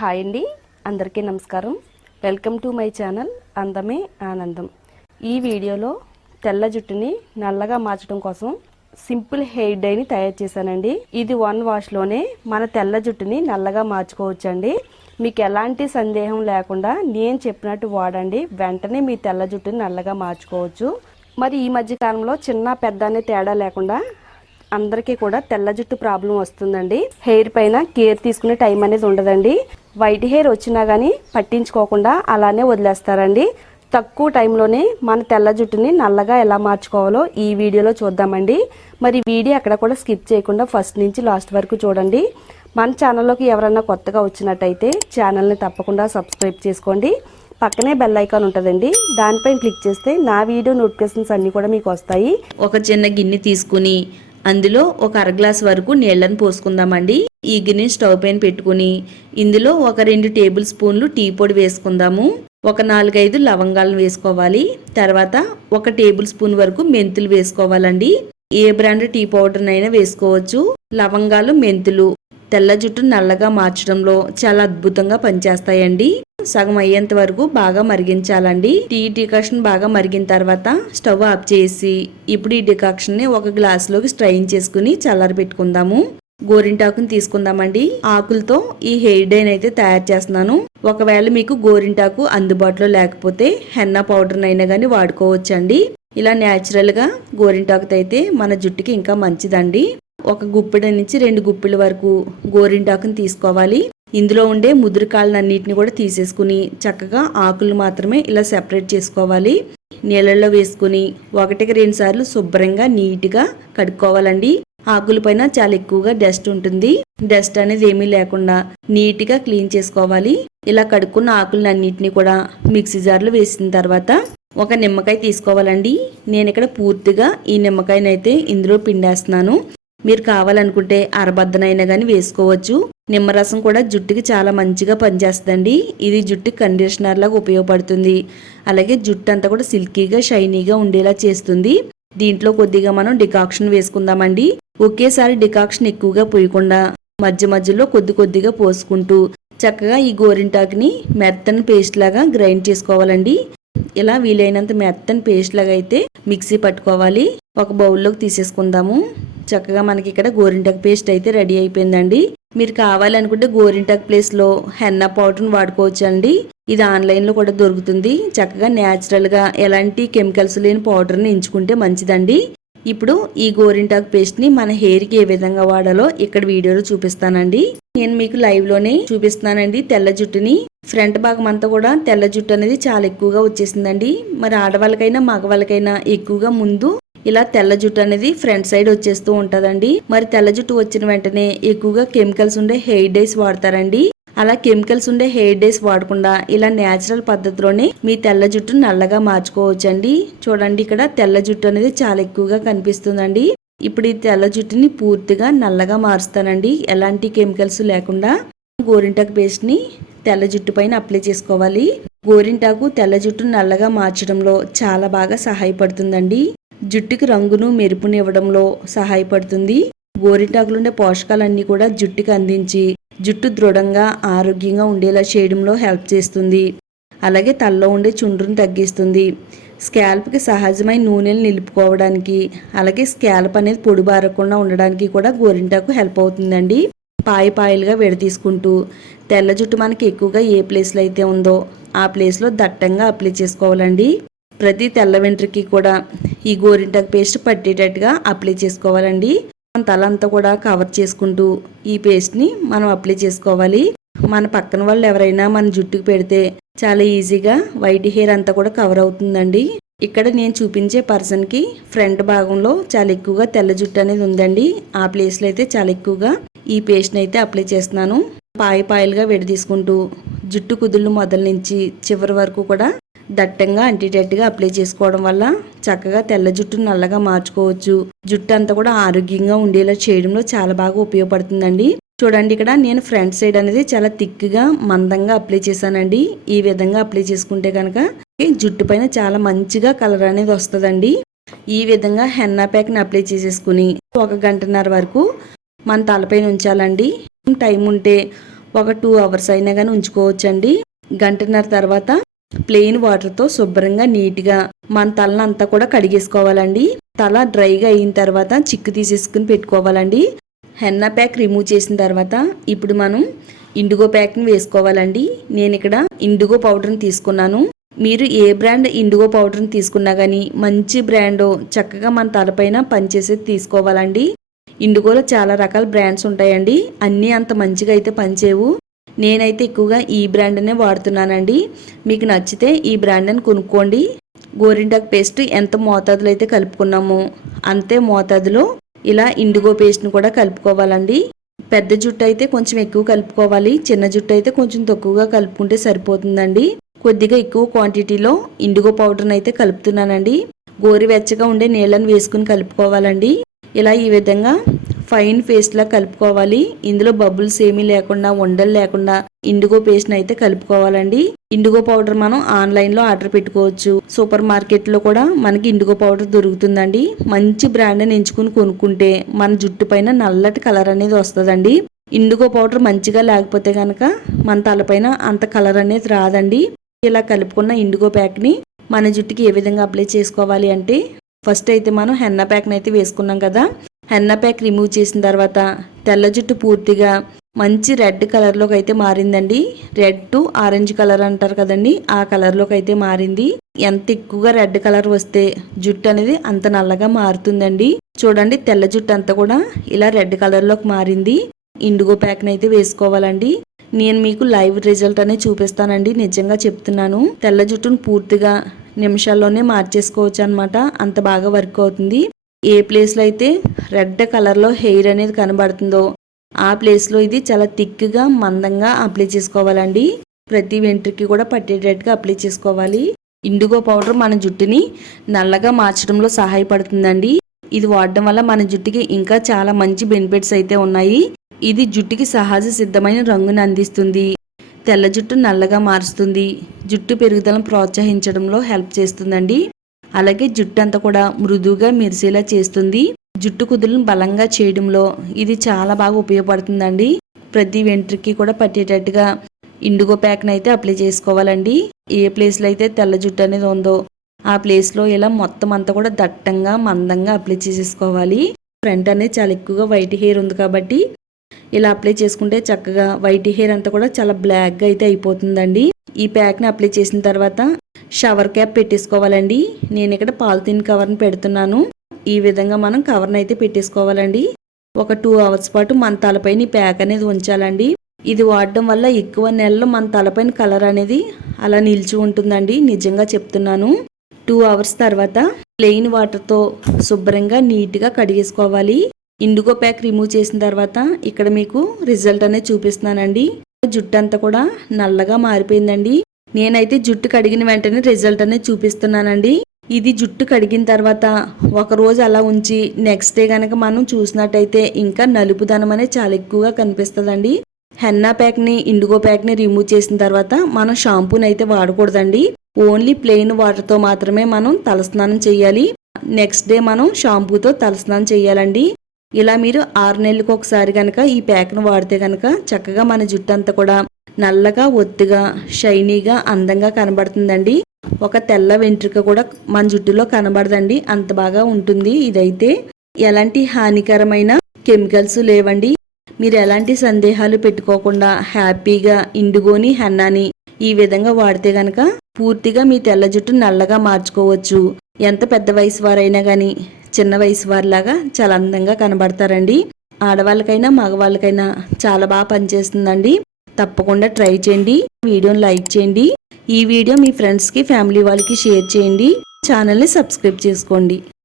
Hi అండి, అందరికీ నమస్కారం. వెల్కమ్ టు మై ఛానల్ అందమే ఆనందం. ఈ వీడియోలో తెల్ల జుట్టుని నల్లగా మార్చడం కోసం సింపుల్ హెయిర్ డైని తయారు చేశానండి. ఇది 1 వాష్లోనే మన తెల్ల జుట్టుని నల్లగా మార్చుకోవచ్చండి. మీకు ఎలాంటి సందేహం లేకుండా నేను చెప్పినట్టు వాడండి, వెంటనే మీ తెల్ల జుట్టుని నల్లగా మార్చుకోవచ్చు. మరి ఈ మధ్య కాలంలో చిన్న పెద్ద అనే తేడా లేకుండా అందరికీ కూడా తెల్ల జుట్టు ప్రాబ్లం వస్తుందండి. హెయిర్ పైన కేర్ తీసుకునే టైం అనేది ఉండదండి. వైట్ హెయిర్ వచ్చినా కానీ పట్టించుకోకుండా అలానే వదిలేస్తారండి. తక్కువ టైంలోనే మన తెల్ల జుట్టుని నల్లగా ఎలా మార్చుకోవాలో ఈ వీడియోలో చూద్దామండి. మరి వీడియో అక్కడ కూడా స్కిప్ చేయకుండా ఫస్ట్ నుంచి లాస్ట్ వరకు చూడండి. మన ఛానల్లోకి ఎవరైనా కొత్తగా వచ్చినట్టయితే ఛానల్ని తప్పకుండా సబ్స్క్రైబ్ చేసుకోండి. పక్కనే బెల్ ఐకాన్ ఉంటుందండి, దానిపైన క్లిక్ చేస్తే నా వీడియో నోటిఫికేషన్స్ అన్నీ కూడా మీకు వస్తాయి. ఒక చిన్న గిన్నె తీసుకుని అందులో ఒక అర గ్లాస్ వరకు నీళ్లను పోసుకుందామండి. ఈ గిన్నె స్టవ్ పైన పెట్టుకుని ఇందులో ఒక 2 టేబుల్ స్పూన్లు టీ పొడి వేసుకుందాము. ఒక 4-5 లవంగాలను వేసుకోవాలి. తర్వాత 1 టేబుల్ స్పూన్ వరకు మెంతులు వేసుకోవాలండి. ఏ బ్రాండ్ టీ పౌడర్నైనా వేసుకోవచ్చు. లవంగాలు, మెంతులు తెల్ల జుట్టు నల్లగా మార్చడంలో చాలా అద్భుతంగా పనిచేస్తాయండి. సగం అయ్యేంత వరకు బాగా మరిగించాలండి. టీ డికాక్షన్ బాగా మరిగిన తర్వాత స్టవ్ ఆఫ్ చేసి ఇప్పుడు ఈ డికాక్షన్ ని ఒక గ్లాస్ లోకి స్ట్రైన్ చేసుకుని చల్లారి పెట్టుకుందాము. గోరింటాకుని తీసుకుందామండి. ఆకులతో ఈ హెయిర్ డైన్ అయితే తయారు చేస్తున్నాను. ఒకవేళ మీకు గోరింటాకు అందుబాటులో లేకపోతే హెన్నా పౌడర్ అయినా కానీ వాడుకోవచ్చండి. ఇలా న్యాచురల్ గా గోరింటాకుతో అయితే మన జుట్టుకి ఇంకా మంచిదండి. ఒక గుప్పిడి నుంచి 2 గుప్పిళ్ళ వరకు గోరింటాకుని తీసుకోవాలి. ఇందులో ఉండే ముదురు కాళ్ళనన్నిటిని కూడా తీసేసుకుని చక్కగా ఆకులు మాత్రమే ఇలా సెపరేట్ చేసుకోవాలి. నీళ్ళల్లో వేసుకుని 1-2 సార్లు శుభ్రంగా నీట్గా కడుక్కోవాలండి. ఆకుల పైన చాలా ఎక్కువగా డస్ట్ ఉంటుంది. డస్ట్ అనేది ఏమీ లేకుండా నీట్గా క్లీన్ చేసుకోవాలి. ఇలా కడుక్కున్న ఆకులన్నిటిని కూడా మిక్సీ జార్లో వేసిన తర్వాత ఒక నిమ్మకాయ తీసుకోవాలండి. నేను ఇక్కడ పూర్తిగా ఈ నిమ్మకాయనైతే ఇందులో పిండేస్తున్నాను. మీరు కావాలనుకుంటే అరబద్దనైనా కానీ వేసుకోవచ్చు. నిమ్మరసం కూడా జుట్టుకి చాలా మంచిగా పనిచేస్తుందండి. ఇది జుట్టు కండిషనర్ లాగా ఉపయోగపడుతుంది. అలాగే జుట్టు అంతా కూడా సిల్కీగా షైనీగా ఉండేలా చేస్తుంది. దీంట్లో కొద్దిగా మనం డికాక్షన్ వేసుకుందామండి. ఒకేసారి డికాక్షన్ ఎక్కువగా పోయకుండా మధ్య మధ్యలో కొద్దిగా పోసుకుంటూ చక్కగా ఈ గోరింటాకుని మెత్తని పేస్ట్ లాగా గ్రైండ్ చేసుకోవాలండి. ఇలా వీలైనంత మెత్తని పేస్ట్ లాగా అయితే మిక్సీ పట్టుకోవాలి. ఒక బౌల్లోకి తీసేసుకుందాము. చక్కగా మనకి ఇక్కడ గోరింటాకు పేస్ట్ అయితే రెడీ అయిపోయిందండి. మీరు కావాలనుకుంటే గోరింటాకు ప్లేస్ లో హెన్నా పౌడర్ని వాడుకోవచ్చు అండి. ఇది ఆన్లైన్ లో కూడా దొరుకుతుంది. చక్కగా న్యాచురల్ గా ఎలాంటి కెమికల్స్ లేని పౌడర్ని ఎంచుకుంటే మంచిదండి. ఇప్పుడు ఈ గోరింటాకు పేస్ట్ ని మన హెయిర్ కి ఏ విధంగా వాడాలో ఇక్కడ వీడియోలో చూపిస్తానండి. నేను మీకు లైవ్ లోనే చూపిస్తున్నానండి. తెల్ల జుట్టుని ఫ్రంట్ భాగం అంతా కూడా తెల్ల జుట్టు అనేది చాలా ఎక్కువగా వచ్చేసిందండి. మరి ఆడవాళ్ళకైనా మగవాళ్ళకైనా ఎక్కువగా ముందు ఇలా తెల్ల జుట్టు అనేది ఫ్రంట్ సైడ్ వచ్చేస్తూ ఉంటదండి. మరి తెల్ల జుట్టు వచ్చిన వెంటనే ఎక్కువగా కెమికల్స్ ఉండే హెయిర్ డైస్ వాడతారండి. అలా కెమికల్స్ ఉండే హెయిర్ డైస్ వాడకుండా ఇలా నేచురల్ పద్ధతిలోనే మీ తెల్ల జుట్టు నల్లగా మార్చుకోవచ్చండి. చూడండి, ఇక్కడ తెల్ల జుట్టు అనేది చాలా ఎక్కువగా కనిపిస్తుందండి. ఇప్పుడు ఈ తెల్ల జుట్టుని పూర్తిగా నల్లగా మారుస్తానండి, ఎలాంటి కెమికల్స్ లేకుండా. గోరింటాకు పేస్ట్ ని తెల్ల జుట్టు పైన అప్లై చేసుకోవాలి. గోరింటాకు తెల్ల జుట్టును నల్లగా మార్చడంలో చాలా బాగా సహాయపడుతుందండి. జుట్టుకి రంగును మెరుపుని ఇవ్వడంలో సహాయపడుతుంది. గోరింటాకులుండే పోషకాలన్నీ కూడా జుట్టుకి అందించి జుట్టు దృఢంగా ఆరోగ్యంగా ఉండేలా చేయడంలో హెల్ప్ చేస్తుంది. అలాగే తలలో ఉండే చుండ్రును తగ్గిస్తుంది. స్కాల్ప్కి సహజమైన నూనెలు నిలుపుకోవడానికి, అలాగే స్కాల్ప్ అనేది పొడిబారకుండా ఉండడానికి కూడా గోరింటాకు హెల్ప్ అవుతుందండి. పాయలుగా విడతీసుకుంటూ తెల్ల జుట్టు మనకి ఎక్కువగా ఏ ప్లేస్లో అయితే ఉందో ఆ ప్లేస్లో దట్టంగా అప్లై చేసుకోవాలండి. ప్రతి తెల్ల వెంట్రుకి కూడా ఈ గోరింటాకు పేస్ట్ పట్టేటట్టుగా అప్లై చేసుకోవాలండి. మన తల అంతా కూడా కవర్ చేసుకుంటూ ఈ పేస్ట్ ని మనం అప్లై చేసుకోవాలి. మన పక్కన వాళ్ళు ఎవరైనా మన జుట్టుకు పెడితే చాలా ఈజీగా వైట్ హెయిర్ అంతా కూడా కవర్ అవుతుందండి. ఇక్కడ నేను చూపించే పర్సన్ కి ఫ్రంట్ భాగంలో చాలా ఎక్కువగా తెల్ల జుట్టు అనేది ఉందండి. ఆ ప్లేస్ లో అయితే చాలా ఎక్కువగా ఈ పేస్ట్ ని అయితే అప్లై చేస్తున్నాను. పాయలుగా విడదీసుకుంటూ జుట్టు కుదుళ్ళు మొదల నుంచి చివరి వరకు కూడా దట్టంగా అంటేటట్టుగా అప్లై చేసుకోవడం వల్ల చక్కగా తెల్ల జుట్టు నల్లగా మార్చుకోవచ్చు. జుట్టు అంతా కూడా ఆరోగ్యంగా ఉండేలా చేయడంలో చాలా బాగా ఉపయోగపడుతుందండి. చూడండి, ఇక్కడ నేను ఫ్రంట్ సైడ్ అనేది చాలా థిక్గా మందంగా అప్లై చేశానండి. ఈ విధంగా అప్లై చేసుకుంటే కనుక జుట్టు పైన చాలా మంచిగా కలర్ అనేది వస్తుందండి. ఈ విధంగా హెన్నా ప్యాక్ని అప్లై చేసేసుకుని 1 గంటన్నర వరకు మన తలపైన ఉంచాలండి. టైం ఉంటే ఒక 2 అవర్స్ అయినా కానీ ఉంచుకోవచ్చండి. గంటన్నర తర్వాత ప్లెయిన్ వాటర్తో శుభ్రంగా నీట్గా మన తలని అంతా కూడా కడిగేసుకోవాలండి. తల డ్రైగా అయిన తర్వాత చిక్కు తీసేసుకుని పెట్టుకోవాలండి. హెన్నా ప్యాక్ రిమూవ్ చేసిన తర్వాత ఇప్పుడు మనం ఇండిగో ప్యాక్ని వేసుకోవాలండి. నేను ఇక్కడ ఇండిగో పౌడర్ని తీసుకున్నాను. మీరు ఏ బ్రాండ్ ఇండిగో పౌడర్ని తీసుకున్నా కానీ మంచి బ్రాండ్ చక్కగా మన తలపైన పనిచేసేది తీసుకోవాలండి. ఇండిగోలో చాలా రకాల బ్రాండ్స్ ఉంటాయండి. అన్నీ అంత మంచిగా అయితే పనిచేయవు. నేనైతే ఎక్కువగా ఈ బ్రాండ్నే వాడుతున్నానండి. మీకు నచ్చితే ఈ బ్రాండ్ని కొనుక్కోండి. గోరింటాకు పేస్ట్ ఎంత మోతాదులో అయితే కలుపుకున్నామో అంతే మోతాదులో ఇలా ఇండిగో పేస్ట్ని కూడా కలుపుకోవాలండి. పెద్ద జుట్టు అయితే కొంచెం ఎక్కువ కలుపుకోవాలి, చిన్న జుట్టు అయితే కొంచెం తక్కువగా కలుపుకుంటే సరిపోతుందండి. కొద్దిగా ఎక్కువ క్వాంటిటీలో ఇండిగో పౌడర్ని అయితే కలుపుతున్నానండి. గోరువెచ్చగా ఉండే నీళ్ళని వేసుకుని కలుపుకోవాలండి. ఇలా ఈ విధంగా ఫైన్ పేస్ట్లా కలుపుకోవాలి. ఇందులో బబుల్స్ ఏమీ లేకుండా, ఉండలు లేకుండా ఇండిగో పేస్ట్ని అయితే కలుపుకోవాలండి. ఇండిగో పౌడర్ మనం ఆన్లైన్లో ఆర్డర్ పెట్టుకోవచ్చు. సూపర్ మార్కెట్లో కూడా మనకి ఇండిగో పౌడర్ దొరుకుతుందండి. మంచి బ్రాండ్ని ఎంచుకుని కొనుక్కుంటే మన జుట్టు పైన నల్లటి కలర్ అనేది వస్తుందండి. ఇండిగో పౌడర్ మంచిగా లేకపోతే కనుక మన తలపైన అంత కలర్ అనేది రాదండి. ఇలా కలుపుకున్న ఇండిగో ప్యాక్ని మన జుట్టుకి ఏ విధంగా అప్లై చేసుకోవాలి అంటే, ఫస్ట్ అయితే మనం హెన్నా ప్యాక్ని అయితే వేసుకున్నాం కదా. హెన్నా ప్యాక్ రిమూవ్ చేసిన తర్వాత తెల్ల జుట్టు పూర్తిగా మంచి రెడ్ కలర్లోకి అయితే మారిందండి. రెడ్ టు ఆరెంజ్ కలర్ అంటారు కదండి, ఆ కలర్లోకి అయితే మారింది. ఎంత ఎక్కువగా రెడ్ కలర్ వస్తే జుట్టు అనేది అంత నల్లగా మారుతుందండి. చూడండి, తెల్ల జుట్టు అంతా కూడా ఇలా రెడ్ కలర్లోకి మారింది. ఇండిగో ప్యాక్ని అయితే వేసుకోవాలండి. నేను మీకు లైవ్ రిజల్ట్ అనేది చూపిస్తానండి, నిజంగా చెప్తున్నాను. తెల్ల జుట్టును పూర్తిగా నిమిషాల్లోనే మార్చేసుకోవచ్చు అనమాట, అంత బాగా వర్క్ అవుతుంది. ఏ ప్లేస్లో అయితే రెడ్ కలర్లో హెయిర్ అనేది కనబడుతుందో ఆ ప్లేస్లో ఇది చాలా థిక్గా మందంగా అప్లై చేసుకోవాలండి. ప్రతి వెంట్రుకి కూడా పట్టేటట్టుగా అప్లై చేసుకోవాలి. ఇండిగో పౌడర్ మన జుట్టుని నల్లగా మార్చడంలో సహాయపడుతుందండి. ఇది వాడడం వల్ల మన జుట్టుకి ఇంకా చాలా మంచి బెనిఫిట్స్ అయితే ఉన్నాయి. ఇది జుట్టుకి సహజ సిద్ధమైన రంగుని అందిస్తుంది. తెల్ల జుట్టు నల్లగా మారుస్తుంది. జుట్టు పెరుగుదలను ప్రోత్సహించడంలో హెల్ప్ చేస్తుందండి. అలాగే జుట్టు అంతా కూడా మృదువుగా మెరిసేలా చేస్తుంది. జుట్టు కుదులను బలంగా చేయడంలో ఇది చాలా బాగా ఉపయోగపడుతుందండి. ప్రతి వెంట్రుకి కూడా పట్టేటట్టుగా ఇండిగో ప్యాక్ని అయితే అప్లై చేసుకోవాలండి. ఏ ప్లేస్లో అయితే తెల్ల జుట్టు అనేది ఉందో ఆ ప్లేస్లో ఇలా మొత్తం అంతా కూడా దట్టంగా మందంగా అప్లై చేసేసుకోవాలి. ఫ్రంట్ అనేది చాలా ఎక్కువగా వైట్ హెయిర్ ఉంది కాబట్టి ఇలా అప్లై చేసుకుంటే చక్కగా వైట్ హెయిర్ అంతా కూడా చాలా బ్లాక్గా అయితే అయిపోతుందండి. ఈ ప్యాక్ని అప్లై చేసిన తర్వాత షవర్ క్యాప్ పెట్టేసుకోవాలండి. నేను ఇక్కడ పాలిథిన్ కవర్ని పెడుతున్నాను. ఈ విధంగా మనం కవర్ని అయితే పెట్టేసుకోవాలండి. ఒక 2 అవర్స్ పాటు మన తలపైన ఈ ప్యాక్ అనేది ఉంచాలండి. ఇది వాడడం వల్ల ఎక్కువ నెలలు మన తలపైన కలర్ అనేది అలా నిలిచి ఉంటుందండి, నిజంగా చెప్తున్నాను. 2 అవర్స్ తర్వాత ప్లెయిన్ వాటర్తో శుభ్రంగా నీట్గా కడిగేసుకోవాలి. ఇండిగో ప్యాక్ రిమూవ్ చేసిన తర్వాత ఇక్కడ మీకు రిజల్ట్ అనేది చూపిస్తున్నానండి. జుట్టు అంతా కూడా నల్లగా మారిపోయిందండి. నేనైతే జుట్టు కడిగిన వెంటనే రిజల్ట్ అనేది చూపిస్తున్నానండి. ఇది జుట్టు కడిగిన తర్వాత ఒక రోజు అలా ఉంచి నెక్స్ట్ డే కనుక మనం చూసినట్టయితే ఇంకా నలుపుదనం అనేది చాలా ఎక్కువగా కనిపిస్తుందండి. హెన్నా ప్యాక్ని ఇండిగో ప్యాక్ని రిమూవ్ చేసిన తర్వాత మనం షాంపూని అయితే వాడకూడదండి. ఓన్లీ ప్లెయిన్ వాటర్తో మాత్రమే మనం తలస్నానం చేయాలి. నెక్స్ట్ డే మనం షాంపూతో తలస్నానం చేయాలండి. ఇలా మీరు 6 నెలలకు ఒకసారి కనుక ఈ ప్యాక్ను వాడితే కనుక చక్కగా మన జుట్టు అంతా కూడా నల్లగా, ఒత్తుగా, షైనీగా, అందంగా కనబడుతుందండి. ఒక తెల్ల వెంట్రుక కూడా మన జుట్టులో కనబడదండి, అంత బాగా ఉంటుంది. ఇదైతే ఎలాంటి హానికరమైన కెమికల్స్ లేవండి. మీరు ఎలాంటి సందేహాలు పెట్టుకోకుండా హ్యాపీగా ఇండిగోని, హెన్నాని ఈ విధంగా వాడితే గనక పూర్తిగా మీ తెల్ల జుట్టు నల్లగా మార్చుకోవచ్చు. ఎంత పెద్ద వయసు వారైనా కానీ చిన్న వయసు వారిలాగా చాలా అందంగా కనబడతారండి. ఆడవాళ్ళకైనా మగవాళ్ళకైనా చాలా బాగా పనిచేస్తుందండి. తప్పకుండా ట్రై చేయండి. వీడియోని లైక్ చేయండి. ఈ వీడియో మీ ఫ్రెండ్స్కి, ఫ్యామిలీ వాళ్ళకి షేర్ చేయండి. ఛానల్ని సబ్స్క్రైబ్ చేసుకోండి.